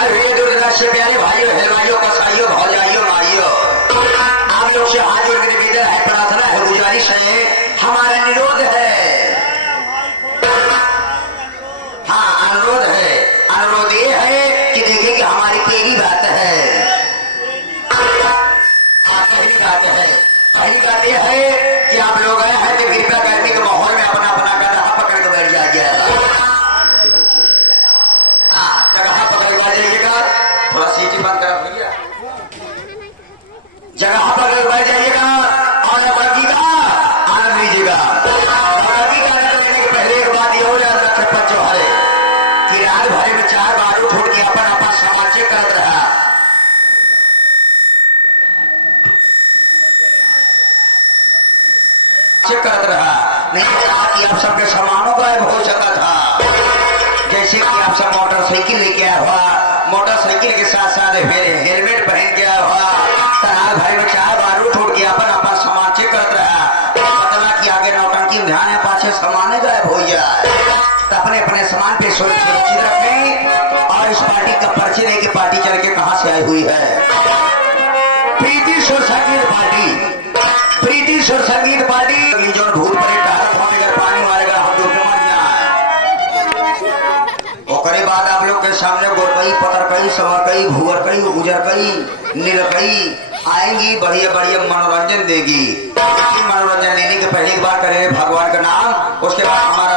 से प्यारे भाइयों हलवाइयों कसाइयों भौजाइयों माइयों, आप लोग से हाथ जोड़ के निवेदन है, प्रार्थना है, गुजारिश है, हमारा निरोध है, हाँ अनुरोध है। अनुरोध ये है कि देखिए कि हमारी पहली बात है, पहली बात है, पहली बात यह है कि आप लोग आए हैं तो कृपया करने के माहौल में अपना अपना गधा पकड़ के बैठ जाइएगा। जगह पकड़ के बैठ जाइएगा, थोड़ा सीटी बंद कर भैया, जगह पकड़ के बैठ जाइएगा और बगीगा आनंद लीजिएगा। पहले एक बात ये हो जाता सरपंच जो है कि रात भरे में 4 बार छोड़ के अपन अपन समाज चेक करत रहा, चेक करत रहा, नहीं कहा कि आप सबके सामानों गायब हो सकता था। जैसे कि आप सब मोटरसाइकिल लेके आया हुआ, मोटरसाइकिल के साथ साथ हेलमेट पहन के आया हुआ, तनाव भरे में 4 बार छोड़ के अपन अपन सामान चेक करत रहा, पता कि आगे नौटंकी में ध्यान है, पाछे सामान गायब हो जाए, तो अपने अपने सामान पे सुरक्षित रखें। और इस पार्टी का पर्ची लेके पार्टी चल के कहां से आई हुई है, प्रीति सुर संगीत पार्टी, प्रीति सुर संगीत पार्टी जो भूत परे अगर पानी मारेगा हम डूब के मर जाए। ओकरे बाद आप लोग के सामने गोरकई पतरकई समरकई भूअरकई गुजरकई नीलकई आएंगी, बढ़िया बढ़िया मनोरंजन देगी। मनोरंजन लेने के पहले एक बार करें भगवान का नाम, उसके बाद हमारा